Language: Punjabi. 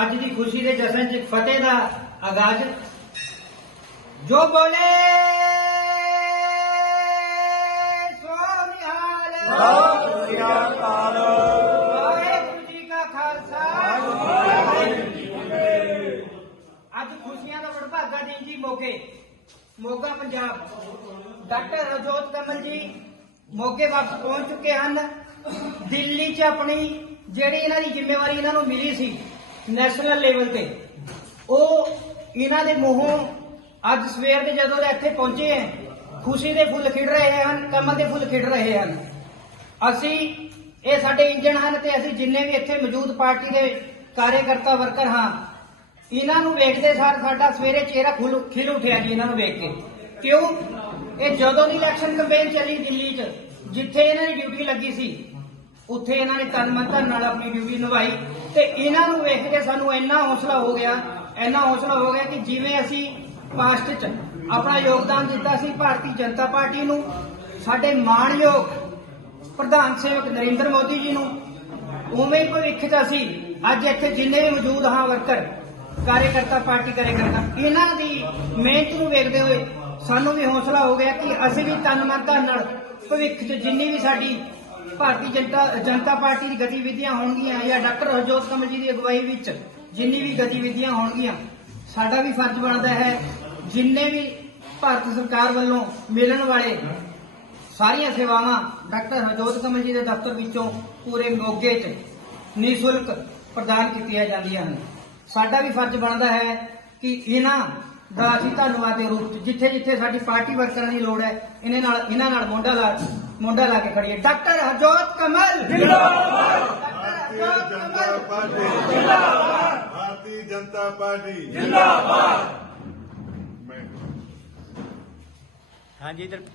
ਅੱਜ ਦੀ ਖੁਸ਼ੀ ਦੇ ਜਸ਼ਨ 'ਚ ਫਤਿਹ ਦਾ ਆਗਾਜ਼। ਜੋ ਬੋਲੇ ਸੋ ਨਿਹਾਲ ਸਤਿ ਸ੍ਰੀ ਅਕਾਲ ਵਾਹਿਗੁਰੂ ਜੀ ਕਾ ਖਾਲਸਾ। ਅੱਜ ਖੁਸ਼ੀਆਂ ਦਾ ਵਡਭਾਗਾ ਦਿਨ ਜੀ ਮੋਗੇ ਮੋਗਾ ਪੰਜਾਬ। ਡਾਕਟਰ ਰਜੋਤ ਕਮਲ ਜੀ ਮੋਗੇ ਵਾਪਸ ਪਹੁੰਚ ਚੁੱਕੇ ਹਨ। ਦਿੱਲੀ 'ਚ ਆਪਣੀ ਜਿਹੜੀ ਇਹਨਾਂ ਦੀ ਜ਼ਿੰਮੇਵਾਰੀ ਇਹਨਾਂ ਨੂੰ ਮਿਲੀ ਸੀ ਨੈਸ਼ਨਲ ਲੈਵਲ ਤੇ। ਉਹ ਇਹਨਾਂ ਦੇ ਮੂੰਹੋਂ ਅੱਜ ਸਵੇਰ ਦੇ ਜਦੋਂ ਦੇ ਇੱਥੇ ਪਹੁੰਚੇ ਹੈ ਖੁਸ਼ੀ ਦੇ ਫੁੱਲ ਖਿੜ ਰਹੇ ਹਨ, ਕਮਲ ਦੇ ਫੁੱਲ ਖਿੜ ਰਹੇ ਹਨ। ਅਸੀਂ ਇਹ ਸਾਡੇ ਇੰਜਣ ਹਨ ਤੇ ਅਸੀਂ ਜਿੰਨੇ ਵੀ ਇੱਥੇ ਮੌਜੂਦ ਪਾਰਟੀ ਦੇ ਕਾਰਜਕਰਤਾ ਵਰਕਰ ਹਾਂ, ਇਹਨਾਂ ਨੂੰ ਵੇਖਦੇ ਸਾਰ ਸਾਡਾ ਸਵੇਰੇ ਚਿਹਰਾ ਖੁੱਲ ਖਿਲ ਉੱਠਿਆ ਜੀ ਇਹਨਾਂ ਨੂੰ ਵੇਖ ਕੇ। ਕਿਉਂ? ਇਹ ਜਦੋਂ ਦੀ ਇਲੈਕਸ਼ਨ ਕੰਪੇਨ ਚੱਲੀ ਦਿੱਲੀ 'ਚ, ਜਿੱਥੇ ਇਹਨਾਂ ਦੀ ਡਿਊਟੀ ਲੱਗੀ ਸੀ ਉੱਥੇ ਇਹਨਾਂ ਨੇ ਤਨ ਮਨ ਧਨ ਨਾਲ ਆਪਣੀ ਡਿਊਟੀ ਨਿਭਾਈ ਤੇ ਇਹਨਾਂ ਨੂੰ ਵੇਖ ਕੇ ਸਾਨੂੰ ਇੰਨਾ ਹੌਸਲਾ ਹੋ ਗਿਆ, ਇੰਨਾ ਹੌਸਲਾ ਹੋ ਗਿਆ ਕਿ ਜਿਵੇਂ ਅਸੀਂ ਪਾਸਟ 'ਚ ਆਪਣਾ ਯੋਗਦਾਨ ਦਿੱਤਾ ਸੀ ਭਾਰਤੀ ਜਨਤਾ ਪਾਰਟੀ ਨੂੰ, ਸਾਡੇ ਮਾਣਯੋਗ ਪ੍ਰਧਾਨ ਸੇਵਕ ਨਰਿੰਦਰ ਮੋਦੀ ਜੀ ਨੂੰ, ਉਵੇਂ ਹੀ ਭਵਿੱਖ 'ਚ ਅਸੀਂ ਅੱਜ ਇੱਥੇ ਜਿੰਨੇ ਵੀ ਮੌਜੂਦ ਹਾਂ ਵਰਕਰ ਕਾਰਜਕਰਤਾ, ਪਾਰਟੀ ਕਾਰਜਕਰਤਾ, ਇਹਨਾਂ ਦੀ ਮਿਹਨਤ ਨੂੰ ਵੇਖਦੇ ਹੋਏ ਸਾਨੂੰ ਵੀ ਹੌਸਲਾ ਹੋ ਗਿਆ ਕਿ ਅਸੀਂ ਵੀ ਤਨ ਮਨ ਧਨ ਨਾਲ ਭਵਿੱਖ 'ਚ ਜਿੰਨੀ ਵੀ ਸਾਡੀ ਭਾਰਤੀ ਜਨਤਾ ਜਨਤਾ ਪਾਰਟੀ ਦੀ ਗਤੀਵਿਧੀਆਂ ਹੋਣਗੀਆਂ ਜਾਂ ਡਾਕਟਰ ਹਰਜੋਤ ਕਮਲ ਜੀ ਦੀ ਅਗਵਾਈ ਵਿੱਚ ਜਿੰਨੀ ਵੀ ਗਤੀਵਿਧੀਆਂ ਹੋਣਗੀਆਂ, ਸਾਡਾ ਵੀ ਫਰਜ਼ ਬਣਦਾ ਹੈ ਜਿੰਨੇ ਵੀ ਭਾਰਤ ਸਰਕਾਰ ਵੱਲੋਂ ਮਿਲਣ ਵਾਲੇ ਸਾਰੀਆਂ ਸੇਵਾਵਾਂ ਡਾਕਟਰ ਹਰਜੋਤ ਕਮਲ ਜੀ ਦੇ ਦਫ਼ਤਰ ਵਿੱਚੋਂ ਪੂਰੇ ਮੋਗੇ 'ਚ ਨਿਸ਼ੁਲਕ ਪ੍ਰਦਾਨ ਕੀਤੀਆਂ ਜਾਂਦੀਆਂ ਹਨ। ਸਾਡਾ ਵੀ ਫਰਜ਼ ਬਣਦਾ ਹੈ ਕਿ ਇਹਨਾਂ ਦਾ ਅਸੀਂ ਧੰਨਵਾਦ ਦੇ ਰੂਪ 'ਚ ਜਿੱਥੇ ਜਿੱਥੇ ਸਾਡੀ ਪਾਰਟੀ ਵਰਕਰਾਂ ਦੀ ਲੋੜ ਹੈ ਇਹਨਾਂ ਨਾਲ ਇਹਨਾਂ ਨਾਲ ਮੋਢਾ ਲਾ ਮੋਢਾ ਲਾ ਕੇ ਖੜੀਏ ਡਾਕਟਰ ਹਰਜੋਤ ਕਮਲ। ਜਿੰਦਾਬਾਦ ਭਾਰਤੀ ਡਾਕਟਰ ਜਨਤਾ ਹਰਜੋਤ ਕਮਲ। ਪਾਰਟੀ ਜਿੰਦਾਬਾਦ ਭਾਰਤੀ ਜਨਤਾ ਪਾਰਟੀ। ਜਿੰਦਾਬਾਦ। ਮੈਂ ਹਾਂਜੀ ਇਧਰ